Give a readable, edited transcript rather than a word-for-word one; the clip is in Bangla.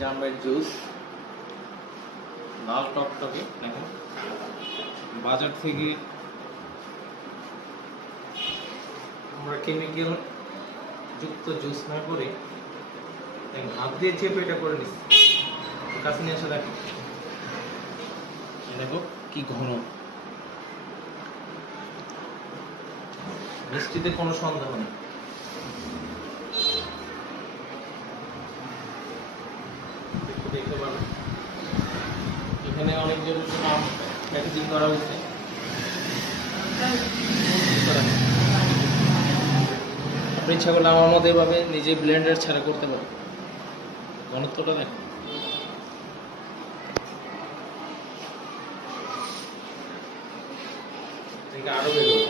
জামের জুস লাল টকটকে দেখেন বাজার থেকে আমরা কেমিক্যাল যুক্ত জুস না করে হাত দিয়ে চেপে এটা করে নিচ্ছি। কাছে নিয়ে এসে দেখো দেখো কি ঘন, মিষ্টিতে কোনো সন্দেহ নেই। দেখতে পারো এখানে অনেক নাম প্যাকেজিং করা হয়েছে। আপনি ইচ্ছা করলে আমার মতো এভাবে নিজে ব্লেন্ডার ছাড়া করতে পারেন। ঘনত্বটা দেখো আরো বেরোবে।